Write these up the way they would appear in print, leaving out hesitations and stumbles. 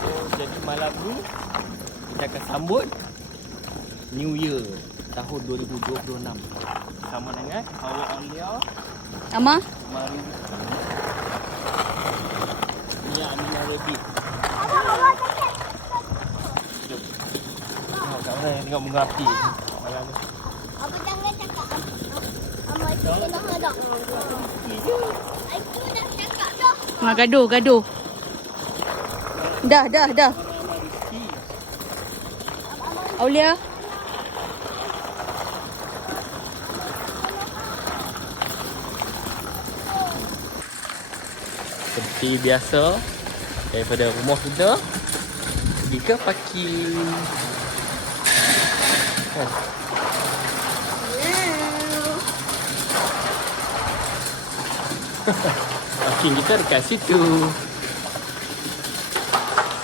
So, jadi malam ni kita akan sambut New Year tahun 2026 sama dengan Hawa Alia, Ama? Mari Mia Amina Rabbit. Jom. Kat mana yang tengok bunga api malam ni? Apa jangan cakap Ama itu kena hadap. Aku dah cakap dah. Gaduh. Dah. Aulia. Seperti biasa daripada rumah kita pergi ke parking. Parking kita dekat situ.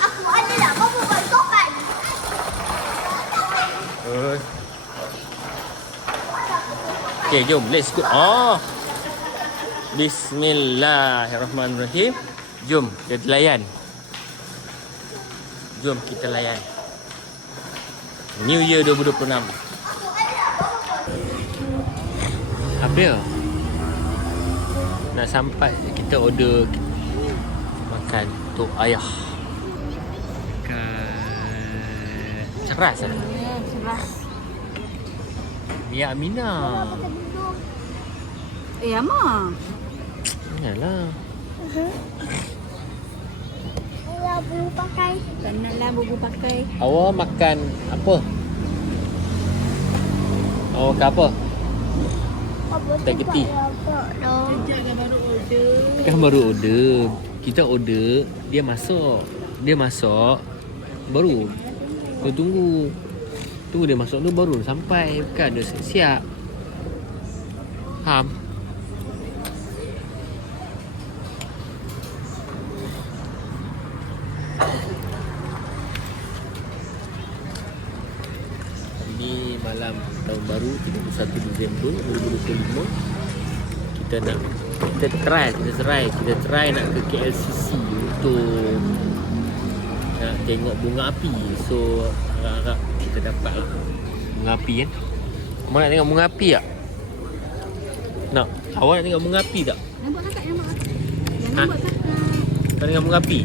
Aku ada nak bawa bantuan. Okay, jom. Let's go. Oh. Bismillahirrahmanirrahim. Jom kita layan. Jom kita layan New Year 2026. Apa ya? Nak sampai kita order makan untuk ayah. Makan ceras lah. Ceras. Mia Amina. Ama. Yalah. Ayah bulu pakai. Kenallah bubu pakai. Awak makan apa? Awak makan apa? Apa Tak geti. Kan baru order. Kita order, dia masak. Baru kau tunggu. Tunggu dia masuk tu baru sampai. Bukan dia siap. Faham? Ini malam tahun baru 31 Disember 2025. Kita try nak ke KLCC untuk nak tengok bunga api. So harap kita dapat lah bunga api kan. Awak nak tengok bunga api tak? Nak? Awak nak tengok bunga api tak? Nampak kakak. Jangan Ha? buat kakak. Kau tengok bunga api?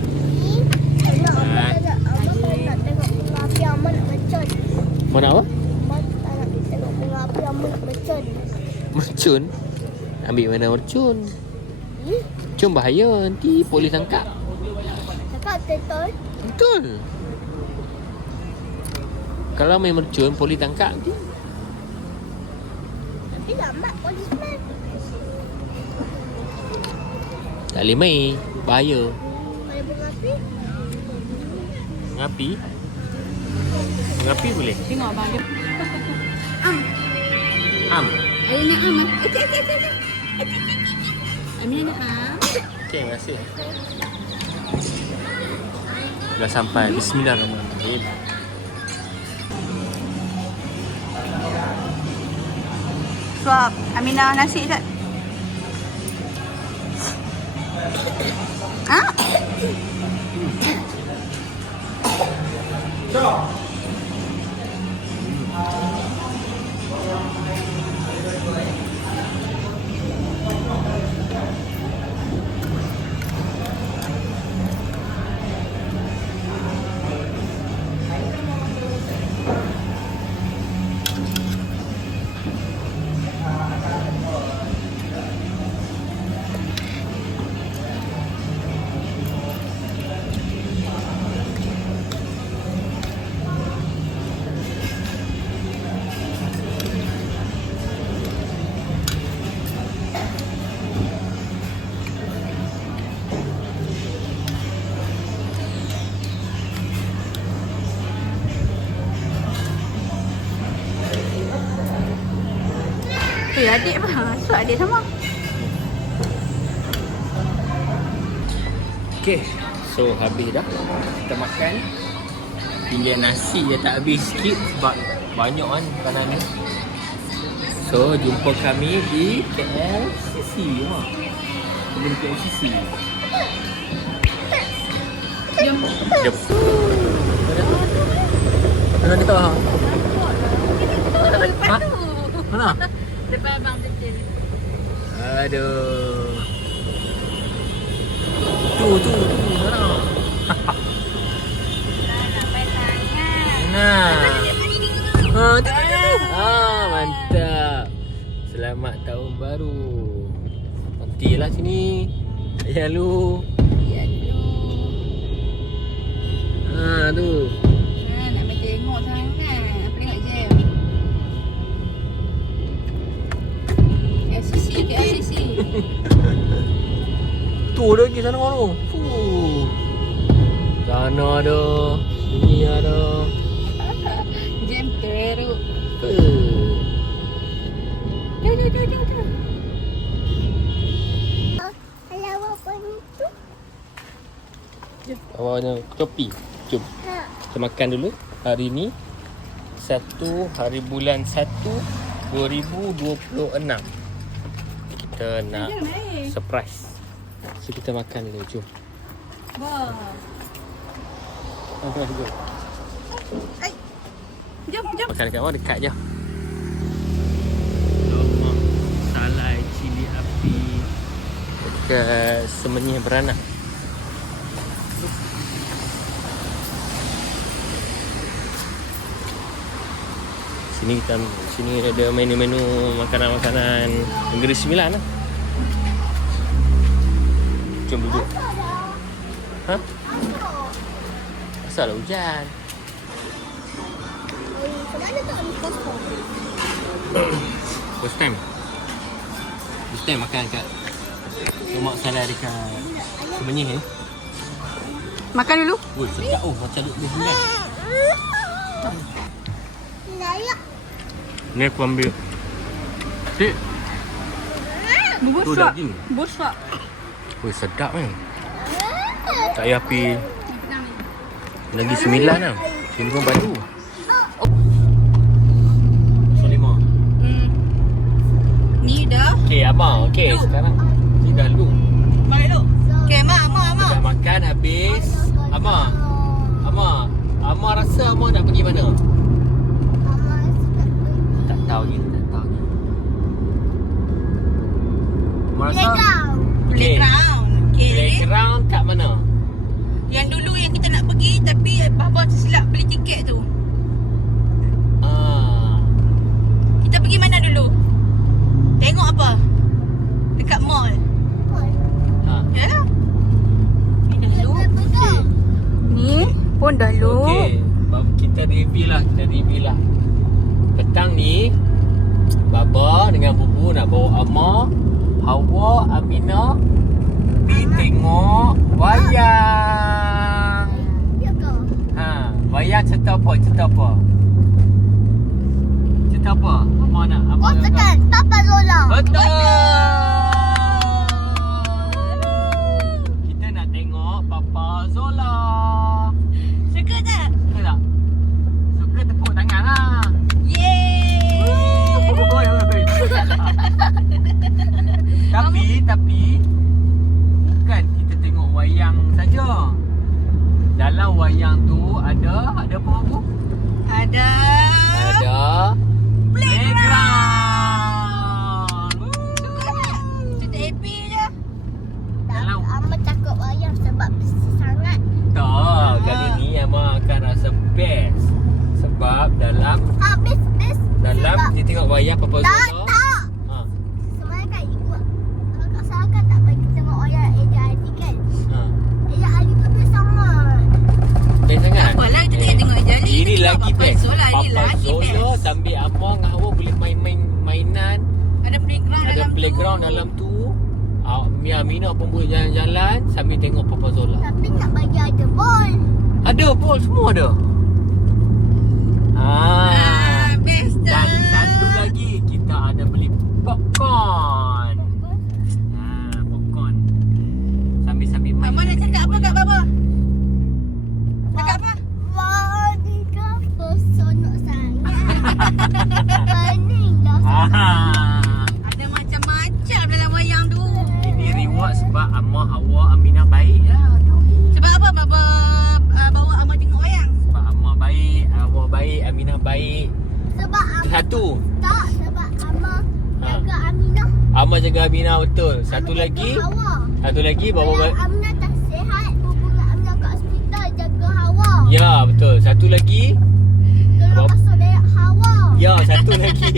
Nak tengok bunga api Ama nak mercun. Mana apa? Ama tak nak tengok bunga api Ama nak mercun. Mercun? Ambil mana mercun? Mercun bahaya, nanti polis tangkap. Cakap betul. Betul. Kalau main mercun, polis tangkap nanti. Tapi lambat polisman. Tak boleh main, bahaya. Ada bunga api. Bunga api? Bunga api boleh? Tengok abang dia. Am. Ada nak am. Amina nak am. Okey, terima kasih. Dah sampai. Bismillahirrahmanirrahim. Suap Amina nasi tak? Ha? Adik apa? So adik sama. Okay, so habis dah. Kita makan. Tinggal nasi je tak habis sikit sebab banyak kan makanan ni. So, jumpa kami di KLCC. Kebun KLCC. Jom Jom. Jom. Mana ni kau? Ha? Mana? Depan abang kecil. Aduh. Tu. Mana? Nak main tangan. Nah. Tu. Mantap. Selamat tahun baru. Nantilah sini. Ya lu. Ya lu. Tu. Nak main tengok sangat. Apa tengok je. KLCC. Tu ada lagi sana tu. Sana ada. Sini ada. Jam teruk. Dah. Kalau apa ni tu? Awalnya kopi. Jom. Kita makan dulu. Hari ni 1 hari bulan 1 2026. Kita nak surprise. So kita makan dulu. Jom. Wah. Jom. Makan dekat mana? Dekat je. Lemak salai cili api dekat Semenyih Beranak. Sini ada menu-menu makanan-makanan Negeri Sembilan lah. Jom duduk. Ha? Asal lah hujan. Kemana tak ambil kosong? First time makan kat lemak salai dekat Semenyih ni. Makan dulu. Woi, sedap macam duduk di bulan. Layak. Ni aku ambil. Cik. Bubur Tu suap. daging. Bubur suap. Woi, sedap kan. Tak payah api. Lagi 9 lah. Sini pun baru. Solima. Ni dah. Okey, abang. Okey, sekarang ni dah lu. Balik dulu. Okey, Mak. Dah makan habis. Amar rasa Amar nak pergi mana? Tak tahu ni. Amar rasa okey. Playground. Okey. Playground kat mana? Yang dulu yang kita nak pergi tapi Baba tersilap beli tiket tu. Kita pergi mana dulu? Tengok apa? Dekat mall. Ya lah. Ni dah lu. Ni pun dah lu. Okey, kita review lah. Petang ni Baba dengan Bubu nak bawa Amar, Hawa, Aminah pergi tengok wayang. Ya ke? Wayang cerita apa? Amar nak Oh, tekan. Papa Zola. Betul. Kita nak tengok Papa Zola. Suka tak? Suka tak? Suka tepuk tangan lah. Yeay. Tapi bukan kita tengok wayang saja. Dalam wayang tu ada apa Bu? Ada playground. Suka tak? Cerita happy je. Dalam Amma cakap wayang sebab besi sangat. tak, kali ni Amar akan rasa best. Sebab dalam Habis kita tengok wayang Papa Zola. Tak. Semalam kan ikut. Kalau tak salah kan tak bagi tengok wayang Eja Ali kan. Eja Ali tu best sangat. Best sangat. Tak apalah, kita tengok Jali. Ini Kita lagi tengok Papa best. Zola, ini Papa lagi Zola best. sambil Amar dengan Hawa boleh main mainan. Ada playground Ada dalam playground tu. dalam tu. Mina pun boleh jalan-jalan sambil tengok Papa Zola. Tapi nak bagi ada bol. Ada bol, semua ada. Best Dan dah. satu lagi kita ada beli popcorn. Popcorn. Sambil main. Mama nak cakap apa kat Baba? Cakap apa? Wah, ni kenapa sonok sangat? Pening dah sangat. Ada macam-macam dalam wayang tu. Ini reward sebab Amar, Hawa, Aminah baik lah. Sebab apa Baba? satu. Tak, sebab Amar Ha. jaga Aminah. Amar jaga Aminah betul. Satu Amar lagi. jaga Hawa. Satu lagi Kalau Bapa Aminah tak sihat, hubungi Aminah kat hospital jaga Hawa. Ya, betul. Satu lagi. Tolong Bap- masuk dalam Hawa. Ya, satu lagi.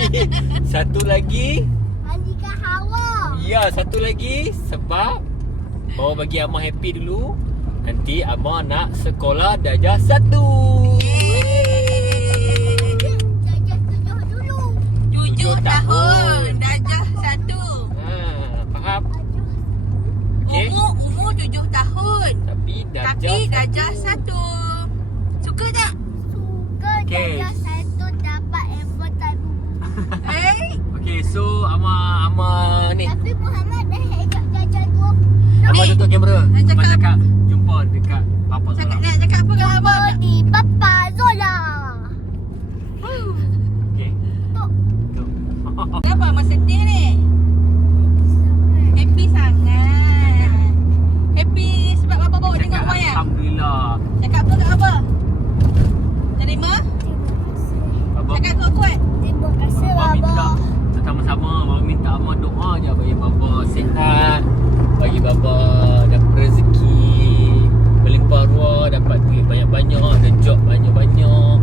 Satu lagi. Mandikan Hawa. Ya, satu lagi sebab Bapa bagi Amar happy dulu. Nanti Amar nak sekolah darjah 1. Jaga 7 dulu. 7 tahun. Darjah 1. Ha, faham? Okey. Umur 7 tahun. Tapi Tapi darjah 1. Suka tak? Suka Okey. darjah 1 dapat apple time. Okey, so Amar ni. Tapi Muhammad dah ajak darjah 2. Amar tutup kamera. Nak cakap Amar cakap jumpa dekat Papa Cakap Zola. nak cakap apa dengan Jumpa abang? di Papa Zola. Okey. Tok. Tu. Kenapa abang sedih ni? Happy sangat. Happy sebab abang bawa tengok Cakap wayang. alhamdulillah. Cakap apa kat abang? Terima? Bapa Cakap kuat-kuat. Terima kasih Bapa minta Baba. sama-sama Bapa minta Amar doa je bagi Bapa sihat, bagi Baba dapat rezeki, melimpah ruah, dapat duit banyak-banyak, ada job banyak-banyak.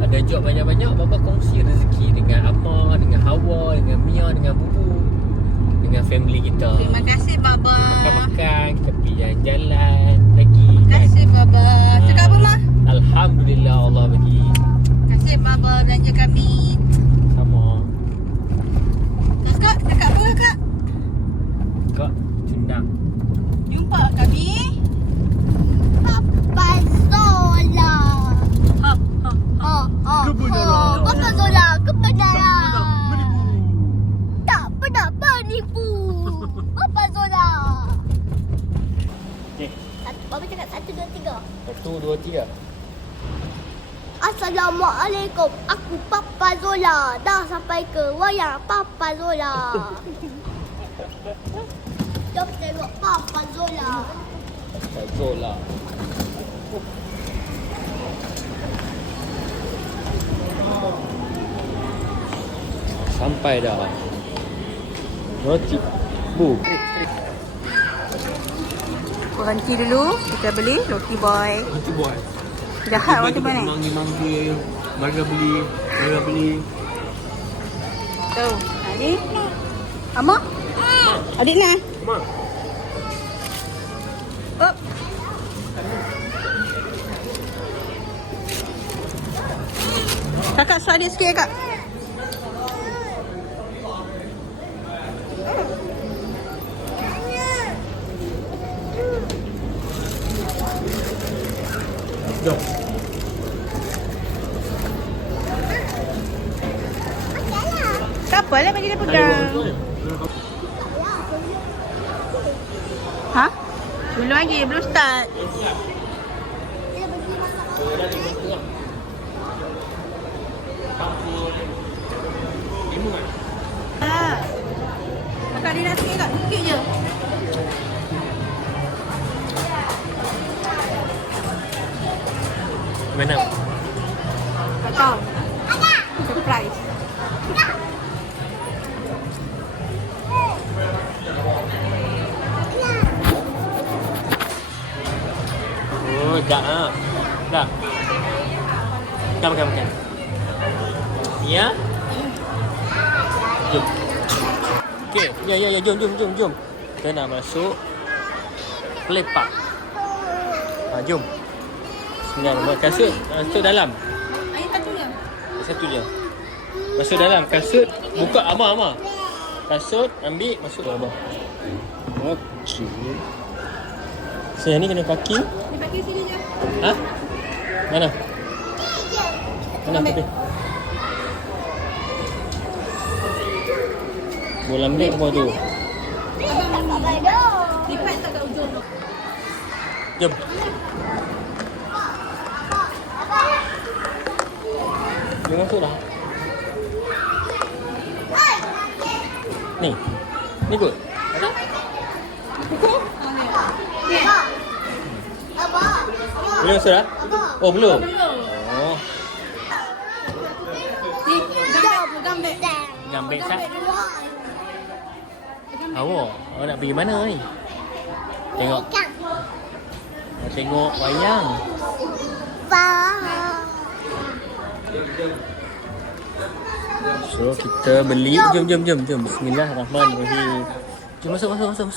Ada job banyak-banyak, Baba kongsi rezeki dengan Amar, dengan Hawa, dengan Mia, dengan Bubu, dengan family kita. Terima kasih Baba. Makan-makan, kita pergi jalan-jalan lagi. Terima kasih Baba. Cakap apa Mah? Alhamdulillah Allah bagi. Terima kasih Baba belanja kami. Sama. Kakak, cakap apa kakak? Kak cundang. Jumpa kami. Papa Zola. Ha, ha. Kebenaran. Papa Zola, kebenaran. Tak pernah penipu. Papa Zola. Okey. Bapa cakap 1, 2, 3. 1, 2, 3. Assalamualaikum. Aku Papa Zola. Dah sampai ke wayang Papa Zola. Jom tengok Papa Zola. Kak Zola. Sampai dah. Roti. Bu. Berhenti dulu. Kita beli roti boy. Roti buat. Jahat orang tu mana? Manggil-manggil. Marga beli. Tu. Ni. Amar? Adik nak? Mak. Oh. Kakak suruh adik sikit kak. Jom. Tak apalah bagi dia pegang. Ha? Belum lagi, belum start. Ha. Kakak dia nak sikit kak, sikit je. Mana? Tak tahu. Surprise. Oh, dah ah. Dah. Makan. Ya? Jom. Okey, ya, jom. Kita nak masuk Pelepak. Jom. Bismillah. Kasut dalam. Air satunya. Satu je. Masuk dalam kasut, buka Amar. Kasut ambil masuk dalam. Okey. So yang ni kena parking. Ni bagi sini je. Ha? Mana? Mana Ambil. tu? Boleh ambil apa tu? Lipat tak kat ujung. Jom. Dia masuk dah. Ni kot. Ada? Belum masuk dah? Oh, belum? Oh. Ni, ambil. Gambar sat. Awak nak pergi mana ni? Tengok. Tengok wayang. So kita beli. Jom. Bismillahirrahmanirrahim. Jom masuk. Masuk.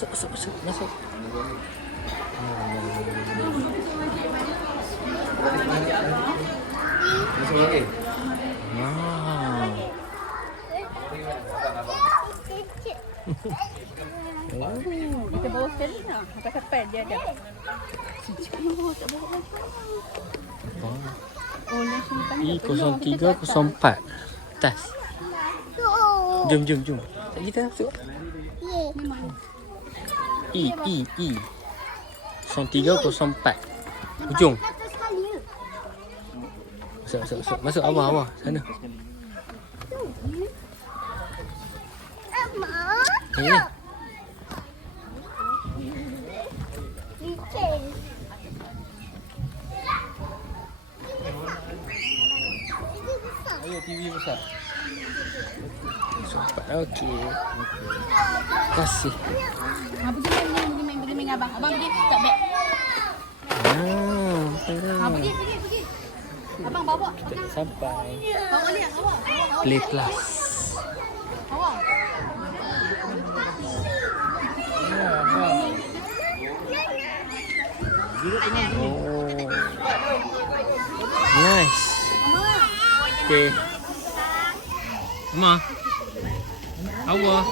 Kita bawa sekali lah. Atas kapal dia ada. Tak bawa I0304 atas. Jom. Kita masuk. I 0304 ujung. Masuk awal sana. Ni. Ayo TV besar. Sempat. Okey. Kasih. Pergi main abang. Abang pergi tak beg. Pergi. Abang bawa. Kita sampai. Bawa lihat awak. Play Plus. Awak. Oh. Nice. Okay. Mama. Awak.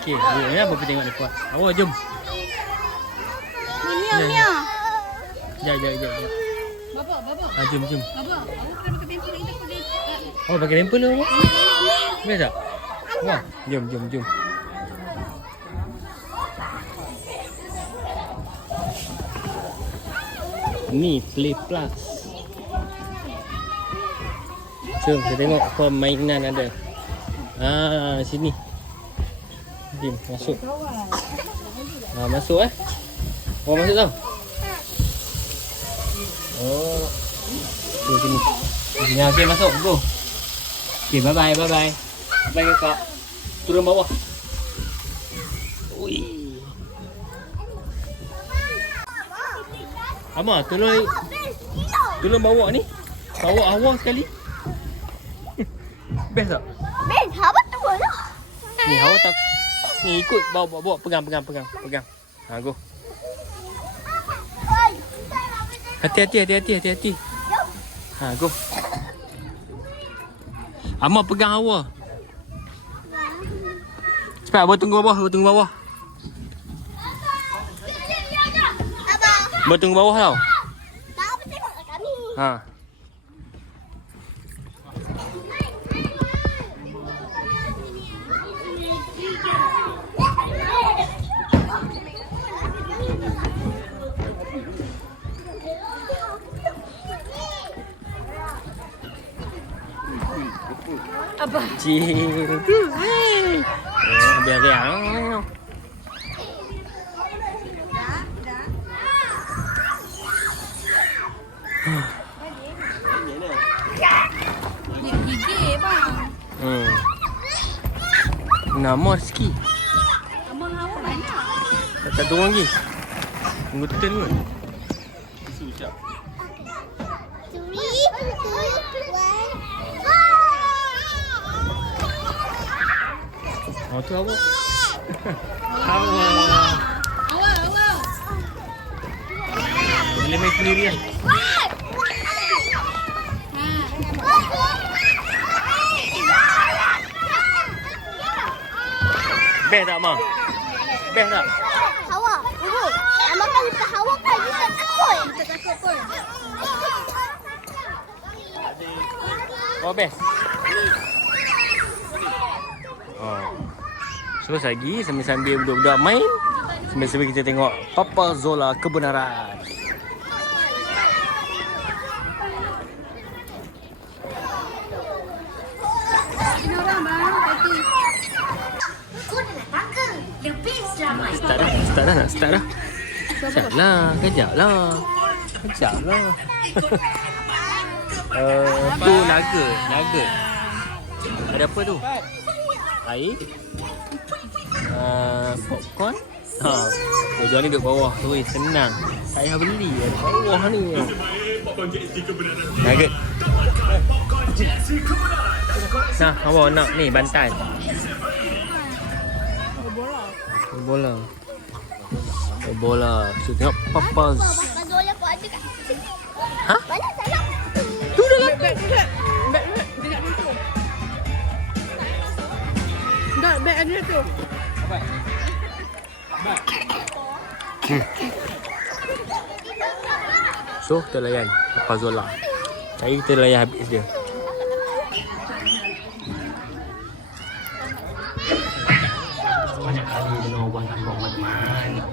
Okay, ya apa tengok dekat. Awak jom. Mia. Ya. Baba. Jom. Baba, awak kena pakai bemper kita pergi. Oh, pakai rempel lah awak. Boleh tak? Wah, jom. Ni Play Plus. Jom kita tengok permainan ada. Sini. Jom masuk. Masuk Orang masuk tau. Oh. Tu sini. Sini okey masuk. Go. Okey, bye. Bye kakak. Turun bawah. Ui. Ama, tolong bawa ni. Bawa awal sekali. Best tak? Best, apa tu lah? Ni awak tak. Ni ikut bawa pegang. Go. Hati-hati. Go. Ama pegang awak. Cepat, abang tunggu bawah. Abang. Abang tunggu bawah tau. Tak apa tengok kami. Abang. Biar dia. Gigi bang. Nama sikit. Abang awak banyak. Tak turun lagi. Tunggu turn kot. Tu awak. Awak. Boleh main sendiri kan? Best tak, Ma? Best tak? Hawa, dulu. Makan kita hawa kan kita takut. Pun. Oh, best. Terus lagi sambil-sambil budak-budak main, sambil-sambil kita tengok Papa Zola Kebenaran. Start dah. Kejap lah. Tu naga. Ada apa tu? Air. Popcorn. Tujuan ni duduk bawah tu, senang. Tak payah beli kat bawah ni. Nugget. Nah, awak nak ni bantal. Bola. So tengok Papa's. Zola kau ada kat sini. Ha? Banyak salah. Tu dalam Beg dia nak tu. Dah, beg ada tu. So kita layan Papa Zola. Hari kita layan habis dia. Banyak kali dengan orang tak buat macam-macam.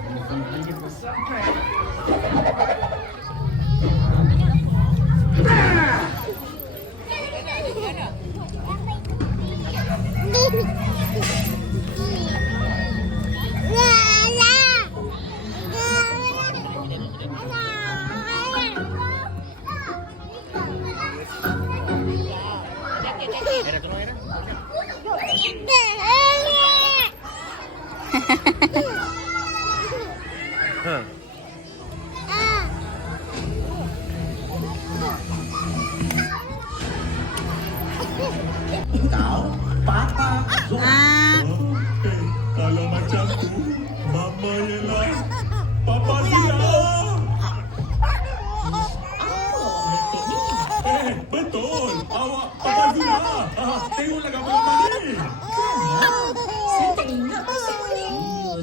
Kalau macam tu, Mama ialah Papa Zia. Betul. Awak Papa Zia. Tengoklah gambar ni. Saya tak ingat pasal ni.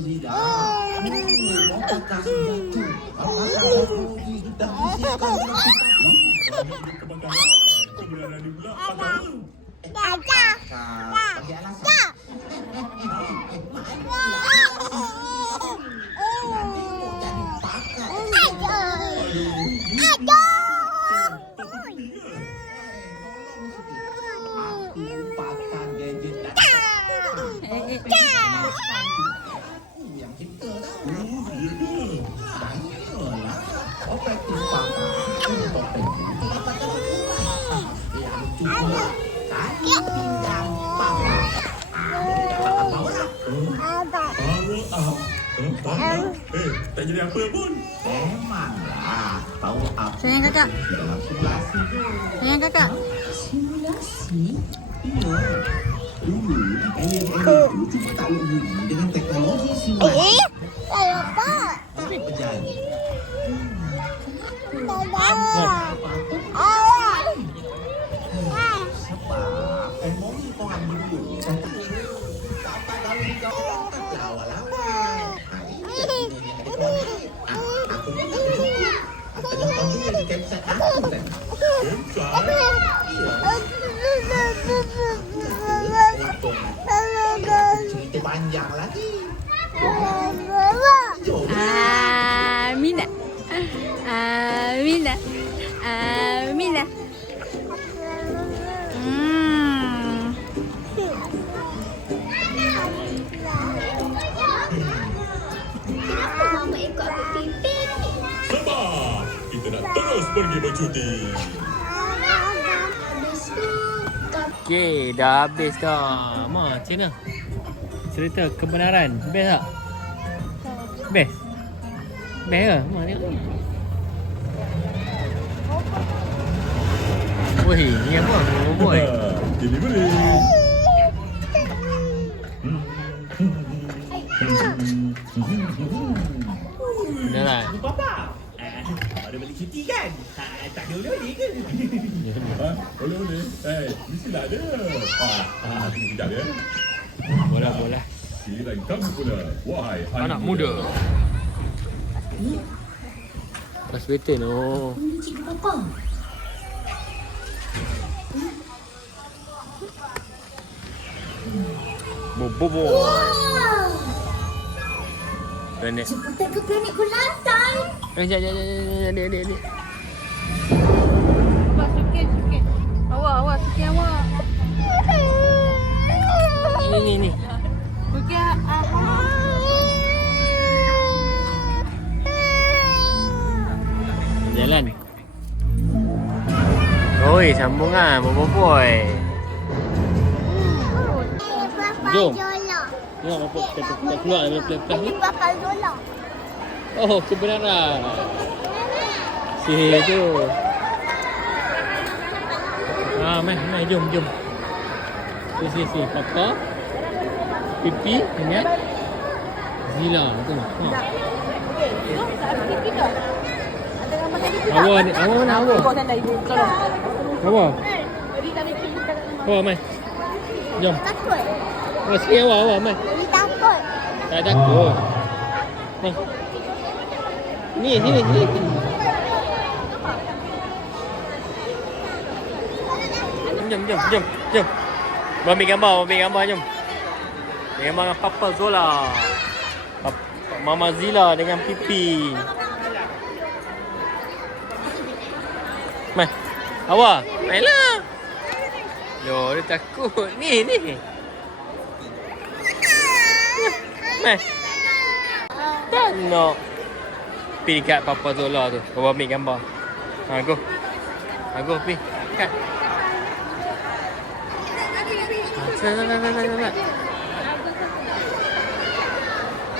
Zida. Apakah sudah tu? Apakah Rogi sudah bisikan Kebakaran. Kebenaran ni pula agama. bagi alasan. Patah gadget yang kita tahu. Ya ke? Ayolah. Operatif patah. Yang cuma kaki pinggang patah. Tak jadi apa pun. Memanglah. Tahu apa. Sayang kakak. Dalam simulasi tu. Sayang kakak. Simulasi? Ya. Dulu, alien-alien itu cuma tak uji dengan teknologi simulasi. Tapi berjaya. Sebab teknologi korang dulu kata ini dapat lalu kau tapi awal-awal. Aku pun tak bersyukur. Tengah panggil di campsite aku kan. Cerita panjang lagi. Amina. Amina. Amina. Kenapa mama ikut aku pimpin? Sebab kita nak terus pergi bercuti. Habis tu, Okey, dah habis dah. Ma, macam mana? Cerita kebenaran. Best tak? Best? Best ke? Ma, tengok ni. Weh, ni apa? Oh boy. Delivery. Beneran. Papa, ada balik cuti kan? Tak ada oleh ke? Oleh-oleh. Mestilah ada. Tunggu sekejap ya. Bola. Giliran kamu pula. Wahai Anak muda. Pas betul oh. ini cikgu papa. Bobo. Planet. Jemputan ke planet Kulantan. Adik. Awak sikit. Awak sikit awak. Ni. Sikit. Jalan. Oi, sambung lah. Boy. Jom. Tengok apa kita keluar dari pelan-pelan ni. Bakal Zola. Oh, kebenaran. Tu. Mai, jom. Si. Papa. Pipi, ingat. Zila tu. Awak mana awak? Awak. Awak mai. Jom. Takut. Sini awak mai. Ni takut. Tak takut. Ni. Sini. Jom. Ambil gambar jom. Ambil gambar dengan Papa Zola. Mama Zila dengan Pipi. Mai. Awak, mainlah. Loh, dia takut. Ni. Mai. Tak nak. Pergi dekat Papa Zola tu. Bawa ambil gambar. Go. Pergi. Dekat. Cepat.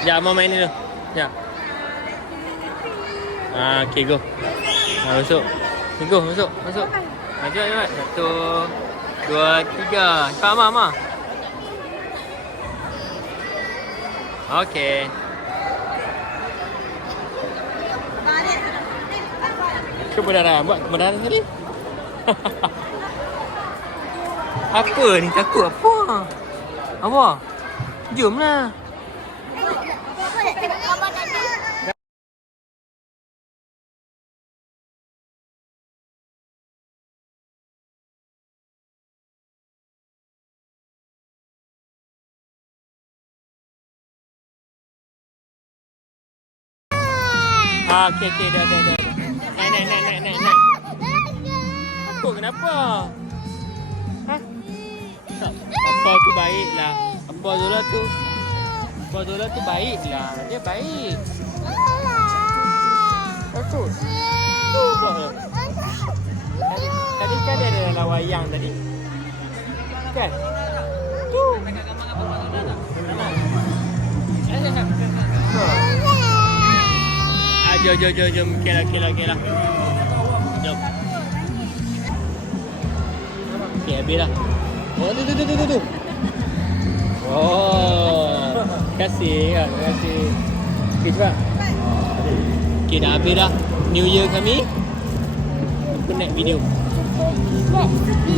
Ya, Mama main ni dulu. Ya. Okay, go. Masuk. Go, masuk. Cepat. 1, 2, 3. Cepat, Mama. Okay. Kebenaran. Buat kebenaran sekali. Apa ni? Takut apa? Awak? Jomlah. Apa nak tengok gambar tadi? Okay, dah. Naik. Apa kenapa? Apa tu baiklah. Apa Zola tu baiklah. Dia baik. Takut. Tu buat. Tadi kan dia ada dalam wayang tadi. Kan? Tu. Jom. Kira. Jom. Okay, habis dah. Oh, tu. Oh. Terima kasih. Okay, cepat. Okay, dah habis dah. New Year kami. Apa next video? Next